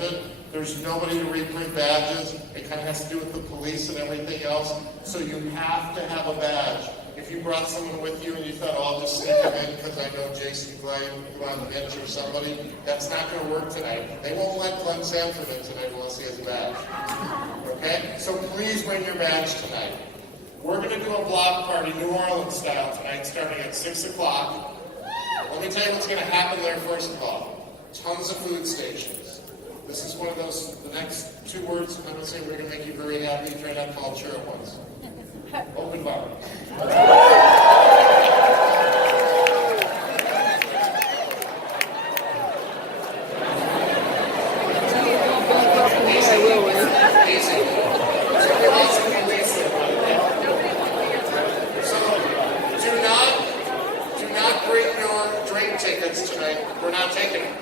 There's nobody to reprint badges. It kind of has to do with the police and everything else. So you have to have a badge. If you brought someone with you and you thought, oh, I'll just sneak them in because I know Jason Glenn on the bench or somebody, that's not going to work tonight. They won't let Glenn Sanford in tonight unless he has a badge. Okay? So please bring your badge tonight. We're going to do a block party, New Orleans style tonight, starting at 6 o'clock. Let me tell you what's going to happen there first of all. Tons of food stations. This is one of those, the next two words I'm going to say we're going to make you very happy. Try not to call chair at once. Open bar. Do not bring your drink tickets tonight. We're not taking them.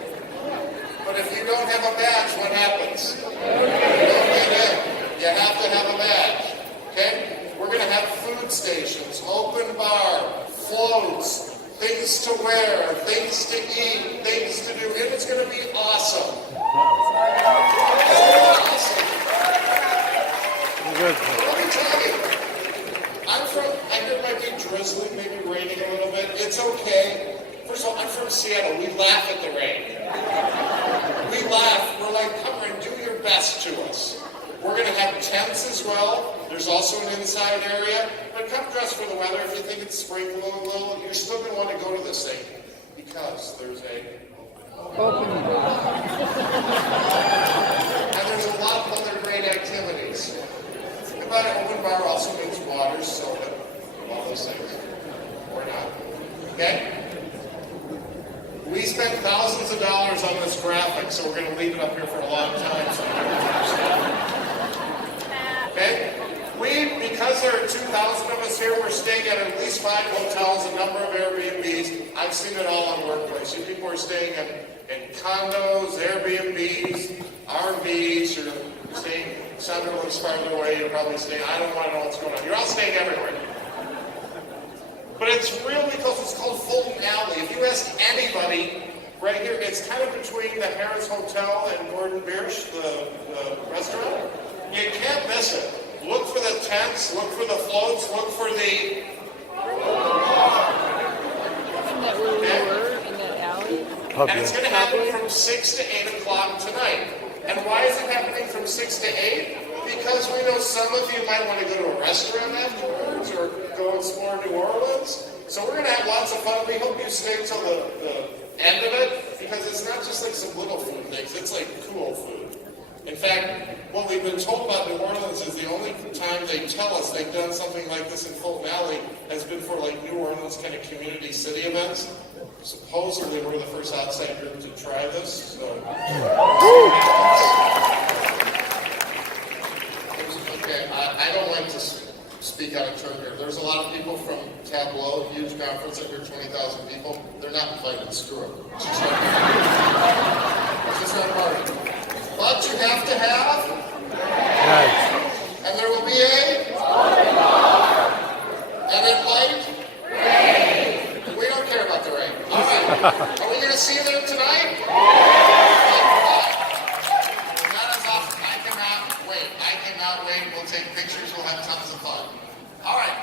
But if you don't have a badge, what happens? You don't get in. You have to have a badge. Okay? We're going to have food stations, open bar, floats, things to wear, things to eat, things to do. And it's going to be awesome. Let me tell you, I hear it might be drizzling, maybe raining a little bit. It's okay. First of all, I'm from Seattle. We laugh at the rain. We laugh. We're like, come on, do your best to us. We're going to have tents as well. There's also an inside area. But come dressed for the weather. If you think it's sprinkling a little, you're still going to want to go to this thing because there's a open bar. And there's a lot of other great activities. Think about it, open bar also means water, soda, all those things. Or not. Okay? We spent thousands of dollars on this graphic, so we're going to leave it up here for a long time. So okay? Because there are 2,000 of us here, we're staying at least 5 hotels, a number of Airbnbs. I've seen it all on Workplace. You people are staying in condos, Airbnbs, RVs, you're staying, Sandra looks farther away, you're probably staying, I don't want to know what's going on. You're all staying everywhere. But it's really close. It's called Fulton Alley. If you ask anybody right here, it's kind of between the Harris Hotel and Gordon Biersch, the restaurant. You can't miss it. Look for the tents, look for the floats, look for the... Isn't that where we were, in that alley? And it's going to happen from 6 to 8 o'clock tonight. And why is it happening from 6 to 8? Because we know some of you might want to go to a restaurant afterwards or go explore New Orleans. So we're going to have lots of fun. We hope you stay till the end of it because it's not just like some little food things. It's like cool food. In fact, what we've been told about New Orleans is the only time they tell us they've done something like this in Fulton Alley has been for like New Orleans kind of community city events. Supposedly we're the first outside group to try this. So. Okay, I don't like to speak out of turn here. There's a lot of people from Tableau, huge conference, under 20,000 people. They're not invited to screw up. It's just not a party. But you have to have, and there will be a, and then light, rain. We don't care about the rain. All right. Are we going to see you there tonight? Not as often. I cannot wait. We'll take pictures. We'll have tons of fun. All right.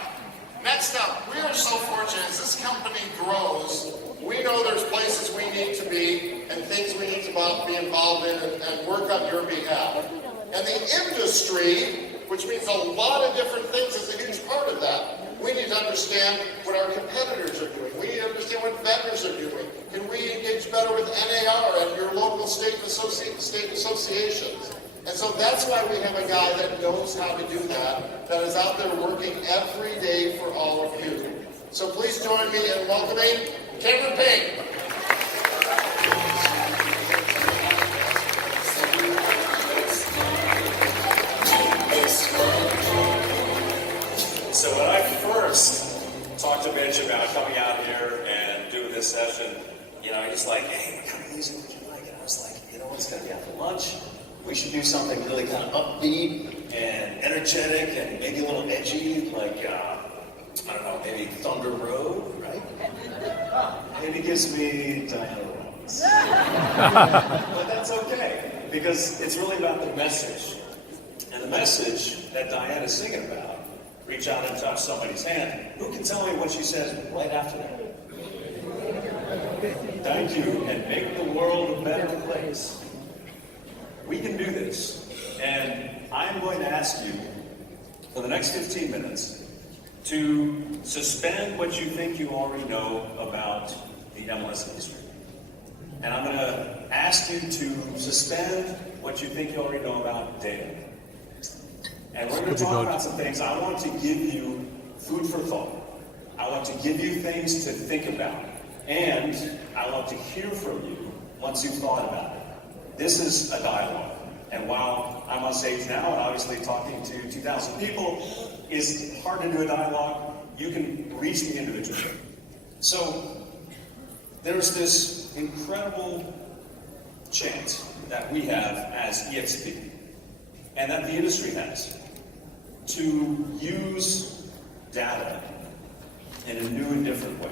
Next up, we are so fortunate as this company grows. We know there's places we need to be and things we need to be involved in and work on your behalf. And the industry, which means a lot of different things, is a huge part of that. We need to understand what our competitors are doing. We need to understand what vendors are doing. Can we engage better with NAR and your local state associations? And so that's why we have a guy that knows how to do that is out there working every day for all of you. So please join me in welcoming Cameron Paine. So when I first talked to Mitch about coming out here and doing this session, he's like, hey, what kind of music would you like? And I was like, it's going to be after lunch. We should do something really kind of upbeat and energetic and maybe a little edgy, like, I don't know, maybe Thunder Road, right? Maybe gives me Diana Ross. But that's okay. because it's really about the message. And the message that Diane is singing about, reach out and touch somebody's hand. Who can tell me what she says right after that? Thank you, and make the world a better place. We can do this. And I'm going to ask you, for the next 15 minutes, to suspend what you think you already know about the MLS industry. And I'm going to ask you to suspend what you think you already know about data. And we're going to talk about some things. I want to give you food for thought. I want to give you things to think about. And I want to hear from you once you've thought about it. This is a dialogue. And while I'm on stage now and obviously talking to 2,000 people is hard to do a dialogue, you can reach me individually. So there's this incredible chance that we have as eXp and that the industry has to use data in a new and different way.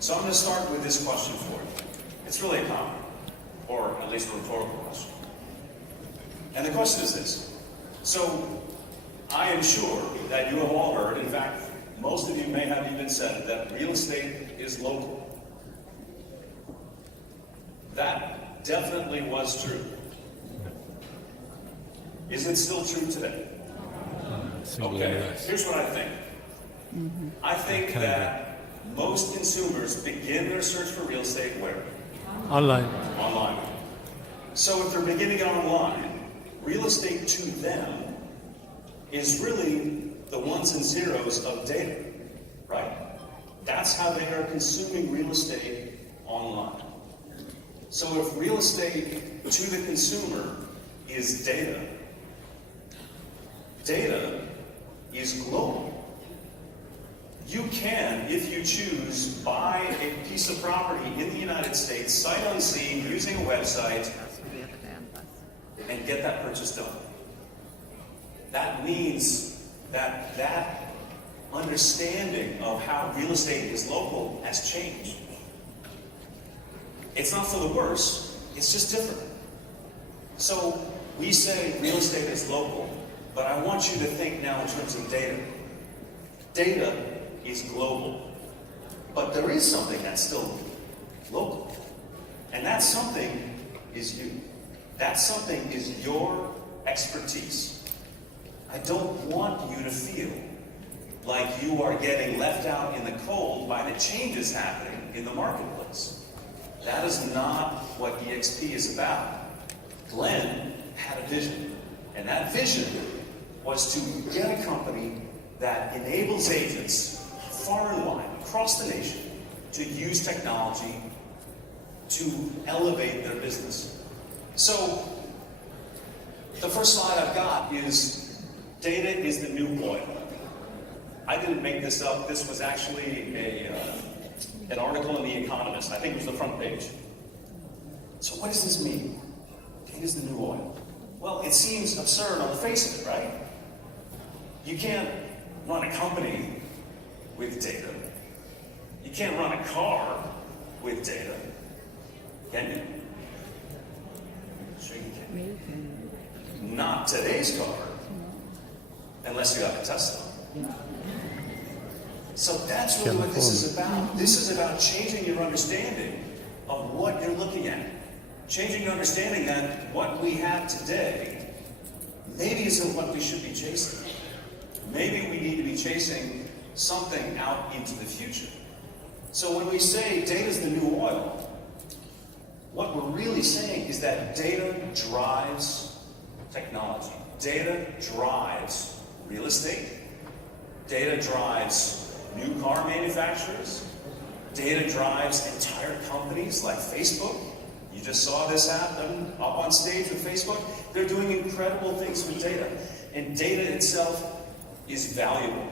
So I'm going to start with this question for you. It's really a common, or at least a rhetorical question. And the question is this. So I am sure that you have all heard, in fact, most of you may have even said that real estate is local. That definitely was true. Is it still true today? Okay, here's what I think. I think that most consumers begin their search for real estate where? Online. Online. So if they're beginning it online, real estate to them is really the ones and zeros of data, right? That's how they are consuming real estate online. So if real estate to the consumer is data, data is global. You can, if you choose, buy a piece of property in the United States, sight unseen, using a website, and get that purchase done. That means that that understanding of how real estate is local has changed. It's not for the worse, it's just different. So we say real estate is local, but I want you to think now in terms of data. Data is global, but there is something that's still local. And that something is you. That something is your expertise. I don't want you to feel like you are getting left out in the cold by the changes happening in the marketplace. That is not what eXp is about. Glenn had a vision, and that vision was to get a company that enables agents far and wide, across the nation, to use technology to elevate their business. So, the first slide I've got is data is the new oil. I didn't make this up. This was actually an article in The Economist. I think it was the front page. So what does this mean? Data is the new oil. Well, it seems absurd on the face of it, right? You can't run a company with data. You can't run a car with data. Can you? Sure you can. Not today's car, unless you have a Tesla. So that's really what this is about. This is about changing your understanding of what you're looking at. Changing your understanding that what we have today maybe isn't what we should be chasing. Maybe we need to be chasing something out into the future. So when we say data is the new oil, what we're really saying is that data drives technology. Data drives real estate. Data drives new car manufacturers. Data drives entire companies like Facebook. You just saw this happen up on stage with Facebook. They're doing incredible things with data. And data itself is valuable.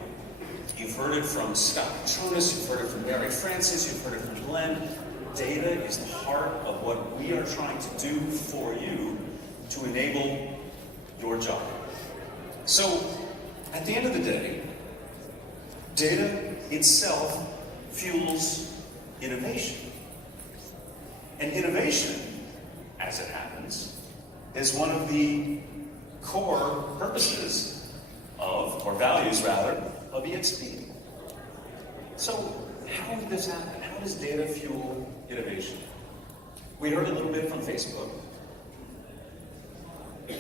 You've heard it from Scott Petronas, you've heard it from Mary Francis, you've heard it from Glenn. Data is the heart of what we are trying to do for you to enable your job. So, at the end of the day, data itself fuels innovation. And innovation, as it happens, is one of the core purposes of, or values rather, of eXp. So how did this happen? How does data fuel innovation? We heard a little bit from Facebook.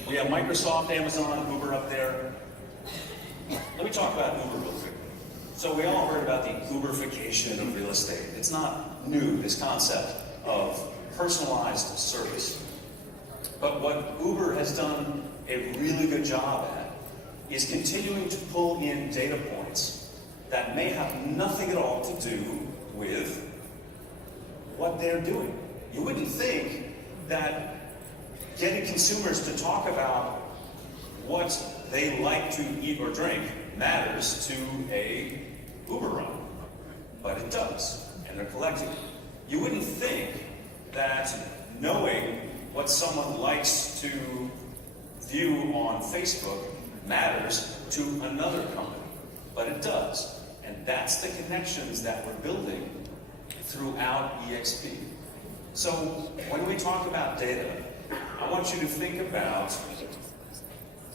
We have Microsoft, Amazon, Uber up there. Let me talk about Uber real quick. So we all heard about the Uberification of real estate. It's not new, this concept of personalized service. But what Uber has done a really good job at is continuing to pull in data points that may have nothing at all to do with what they're doing. You wouldn't think that getting consumers to talk about what they like to eat or drink matters to a Uber run, but it does, and they're collecting it. You wouldn't think that knowing what someone likes to view on Facebook matters to another company, but it does. And that's the connections that we're building throughout eXp. So when we talk about data, I want you to think about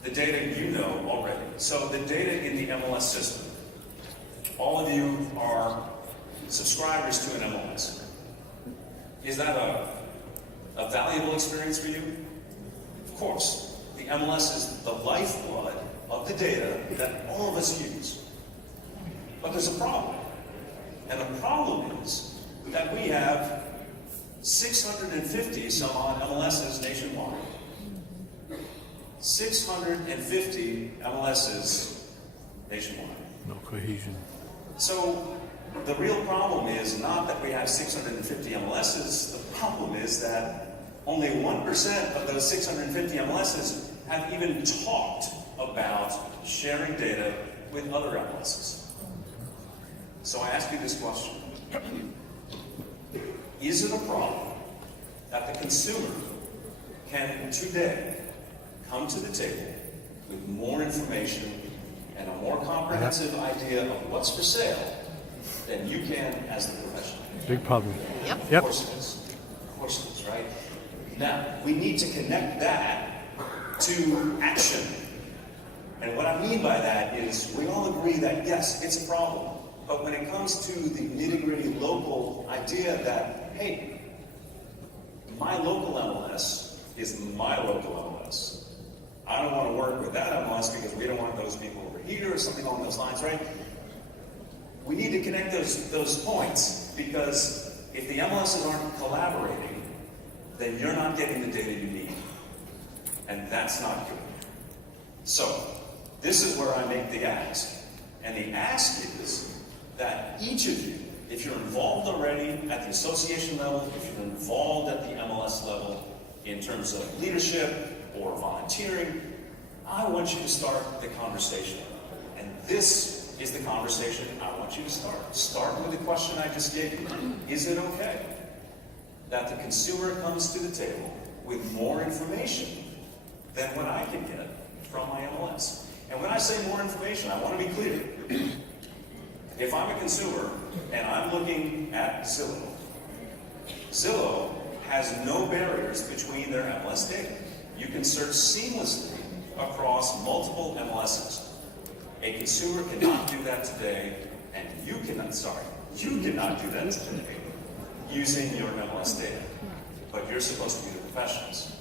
the data you know already. So the data in the MLS system. All of you are subscribers to an MLS. Is that a valuable experience for you? Of course. The MLS is the lifeblood of the data that all of us use. But there's a problem. And the problem is that we have 650 some odd MLSs nationwide. 650 MLSs nationwide. No cohesion. So the real problem is not that we have 650 MLSs. The problem is that only 1% of those 650 MLSs have even talked about sharing data with other MLSs. So I ask you this question. Is it a problem that the consumer can today come to the table with more information and a more comprehensive idea of what's for sale than you can as the professional? Big problem. Yep. Of course it is. Of course it is, right? Now, we need to connect that to action. And what I mean by that is we all agree that, yes, it's a problem. But when it comes to the nitty-gritty local idea that, hey, my local MLS is my local MLS. I don't want to work with that MLS because we don't want those people over here or something along those lines, right? We need to connect those points because if the MLSs aren't collaborating, then you're not getting the data you need. And that's not good. So, this is where I make the ask. And the ask is that each of you, if you're involved already at the association level, if you're involved at the MLS level in terms of leadership or volunteering, I want you to start the conversation. And this is the conversation I want you to start. Start with the question I just gave you. Is it okay that the consumer comes to the table with more information than what I can get from my MLS? And when I say more information, I want to be clear. If I'm a consumer and I'm looking at Zillow, Zillow has no barriers between their MLS data. You can search seamlessly across multiple MLSs. A consumer cannot do that today, and you cannot do that today using your MLS data. But you're supposed to be the professionals.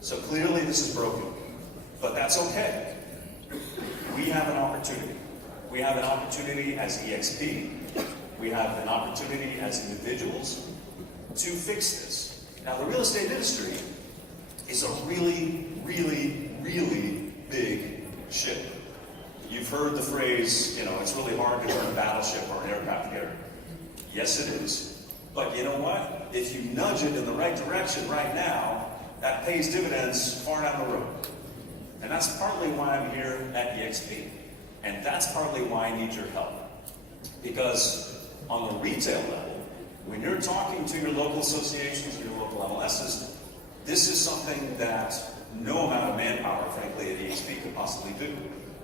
So clearly this is broken, but that's okay. We have an opportunity. We have an opportunity as eXp. We have an opportunity as individuals to fix this. Now, the real estate industry is a really, really, really big ship. You've heard the phrase, it's really hard to turn a battleship or an aircraft carrier. Yes, it is. But you know what? If you nudge it in the right direction right now, that pays dividends far down the road. And that's partly why I'm here at eXp. And that's partly why I need your help. Because on the retail level, when you're talking to your local associations or your local MLSs, this is something that no amount of manpower, frankly, at eXp could possibly do.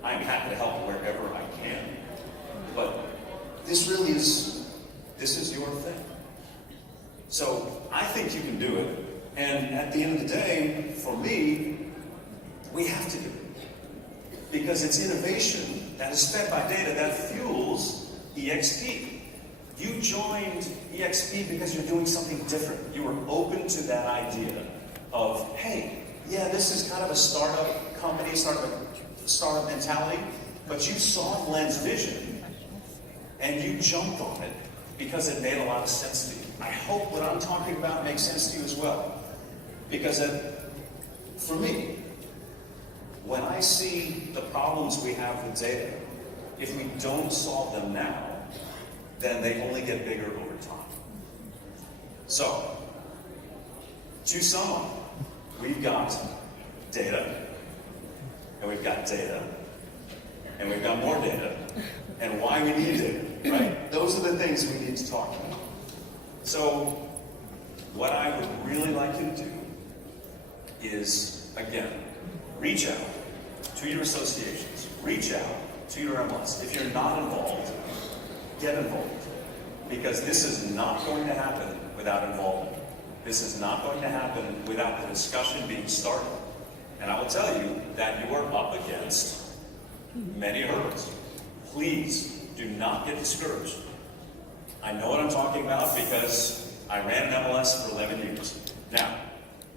I'm happy to help wherever I can. But this is your thing. So I think you can do it, And at the end of the day, for me, we have to do it. Because it's innovation that is fed by data that fuels eXp. You joined eXp because you're doing something different. You were open to that idea of, hey, yeah, this is kind of a startup company, startup mentality, but you saw Glenn's vision and you jumped on it because it made a lot of sense to you. I hope what I'm talking about makes sense to you as well. Because for me, when I see the problems we have with data, if we don't solve them now, then they only get bigger over time. So, to sum up, we've got data, and we've got data, and we've got more data, and why we need it, right? Those are the things we need to talk about. So, what I would really like you to do is, again, reach out to your associations, reach out to your MLS. If you're not involved, get involved. Because this is not going to happen without involvement. This is not going to happen without the discussion being started. And I will tell you that you are up against many hurdles. Please do not get discouraged. I know what I'm talking about because I ran an MLS for 11 years. Now,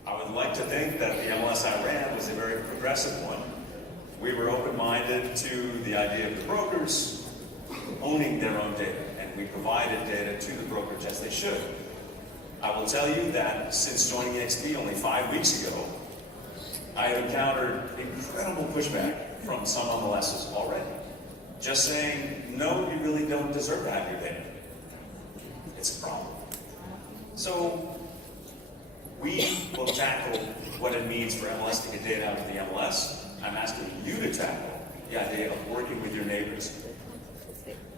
I would like to think that the MLS I ran was a very progressive one. We were open-minded to the idea of the brokers owning their own data, and we provided data to the brokerage as they should. I will tell you that since joining eXp only 5 weeks ago, I have encountered incredible pushback from some MLSs already. Just saying, no, you really don't deserve to have your data. It's a problem. So, we will tackle what it means for MLS to get data out of the MLS. I'm asking you to tackle the idea of working with your neighbors.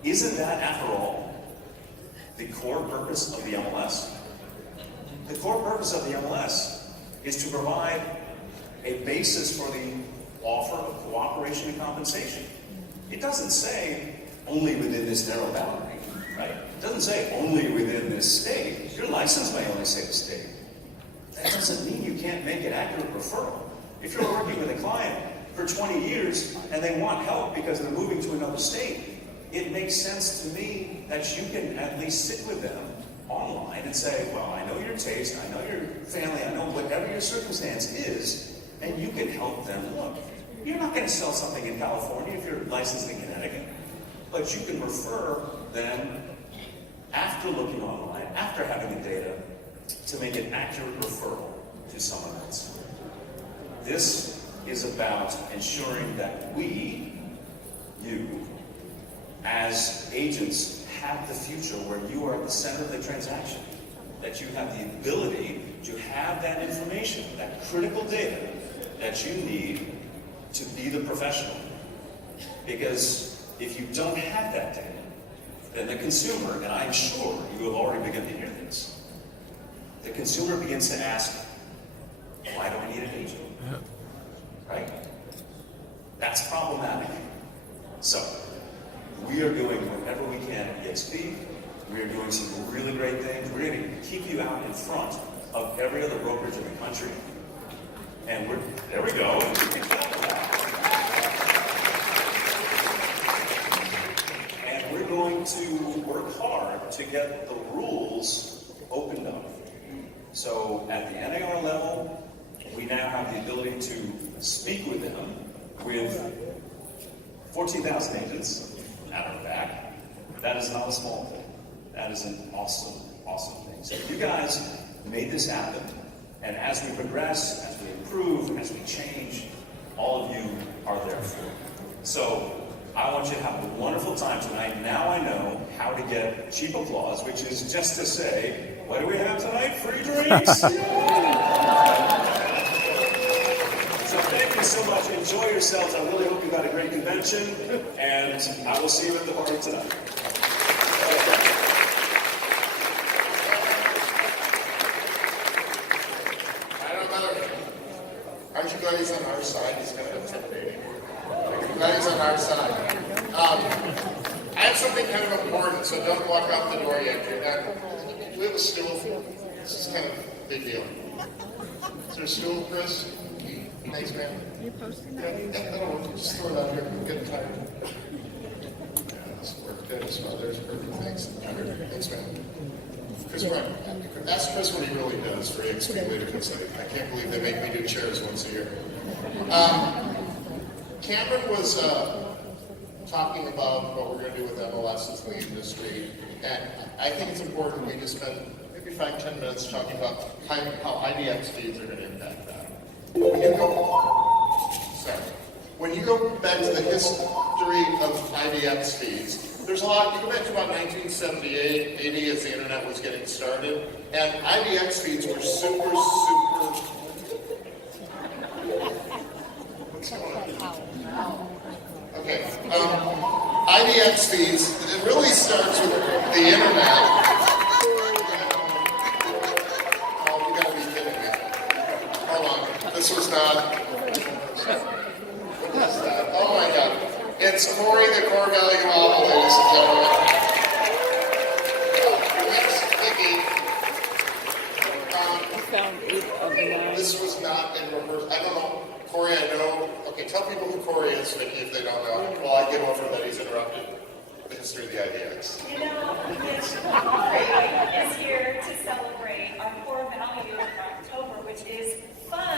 Isn't that, after all, the core purpose of the MLS? The core purpose of the MLS is to provide a basis for the offer of cooperation and compensation. It doesn't say only within this narrow boundary, right? It doesn't say only within this state. Your license may only say the state. That doesn't mean you can't make an accurate referral. If you're working with a client for 20 years and they want help because they're moving to another state, it makes sense to me that you can at least sit with them online and say, well, I know your taste, I know your family, I know whatever your circumstance is, and you can help them look. You're not going to sell something in California if you're licensed in Connecticut, but you can refer them after looking online, after having the data, to make an accurate referral to someone else. This is about ensuring that we, you, as agents, have the future where you are at the center of the transaction, that you have the ability to have that information, that critical data that you need to be the professional. Because if you don't have that data, then the consumer, and I'm sure you have already begun to hear this, the consumer begins to ask, why do I need an agent? Right? That's problematic. So, we are doing whatever we can at eXp. We are doing some really great things. We're going to keep you out in front of every other brokerage in the country. And there we go. And we're going to work hard to get the rules opened up. So at the NAR level, we now have the ability to speak with them with 14,000 agents at our back. That is not a small thing. That is an awesome, awesome thing. So you guys made this happen. And as we progress, as we improve, as we change, all of you are there for it. So I want you to have a wonderful time tonight. Now I know how to get cheap applause, which is just to say, what do we have tonight? Free drinks! So thank you so much. Enjoy yourselves. I really hope you had a great convention. And I will see you at the party tonight. Aren't you glad he's on our side? He's going to intimidate you. Glad he's on our side. I have something kind of important, so don't walk out the door yet. We have a stool. This is kind of Big deal. Is there a stool, Chris? Thanks, man. You're posting Yeah, that? that'll work. Just throw it out here. I'm getting tired. Yeah, this worked good as well. There's perfect. Thanks. Thanks, man. Chris, ask Chris what he really does for eXp Leadership. I can't believe they make me do chairs once a year. Cameron was talking about what we're going to do with MLSs in the industry, and I think it's important we just spend maybe 5-10 minutes talking about how IDX feeds are going to impact that. When you go back to the history of IDX feeds, there's a lot. You go back to about 1978, 80 as the internet was getting started, and IDX feeds were super. What's going on? Okay. IDX feeds, it really starts with the internet. Oh, you gotta be kidding me. Hold on. This was not. What is that? Oh my God. It's Corey, the core value model, ladies and gentlemen. Next, Vicky. I found 8 of 9. This was not in reverse. I don't know. Corey, I know. Okay, tell people who Corey is, Vicky, if they don't know. Well, I get over that he's interrupted the history of the IDX. You know, Corey is here to celebrate our core value for October, which is fun.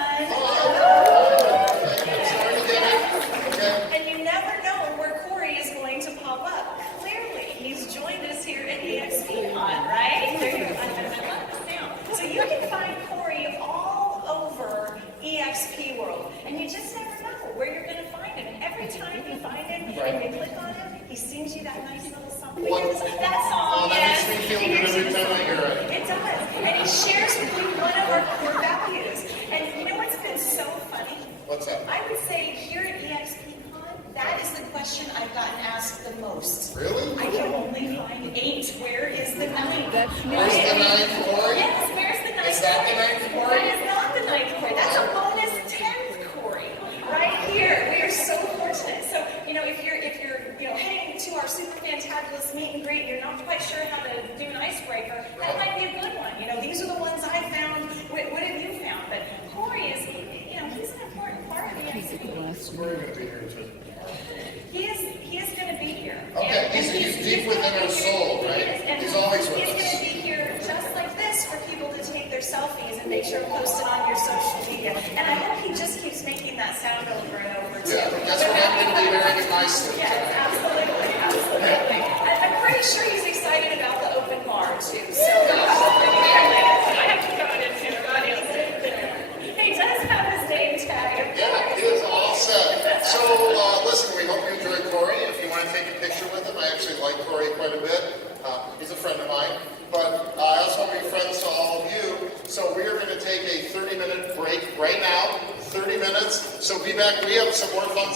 And you never know where Corey is going to pop up. Clearly, he's joined us here at eXpCon, right? There you go. I love this sound. So you can find Corey all over eXp world, and you just never know where you're going to find him. And every time you find him and you click on him, he sings you that nice little song. That song, that makes me feel good every time I hear it. It does. And he shares with you one of our core values. And you know what's been so funny? What's that? I would say here at eXpCon, that is the question I've gotten asked the most. Really? I can only find 8. Where is the 9th? That's me. Where's the 9th, Corey? Yes, where's the 9th? Is that the 9th, Corey? That is not the 9th, Corey. That's a bonus 10th, Corey. Right here. We are so fortunate. So, if you're heading to our super fantabulous meet and greet, and you're not quite sure how to do an icebreaker, that might be a good one. These are the ones I found. What have you found? But Corey is, he's an important part of the eXp. Corey going to be here too. He is going to be here. Okay, he's deep within our soul, right? He's always with He's us. going to be here just like this for people to take their selfies and make sure to post it on your social media. And I hope he just keeps making that sound over and over too. Yeah, that's what I'm going to be wearing nicely. Yes, absolutely. I'm pretty sure he's excited about the open bar too. So I have to go into it. He does have his name tag. Yeah, he is all set. So, listen, we hope you enjoyed Corey. If you want to take a picture with him, I actually like Corey quite a bit. He's a friend of mine. But I also want to be friends to all of you. So we are going to take a 30-minute break right now. 30 minutes. So be back. We have some more fun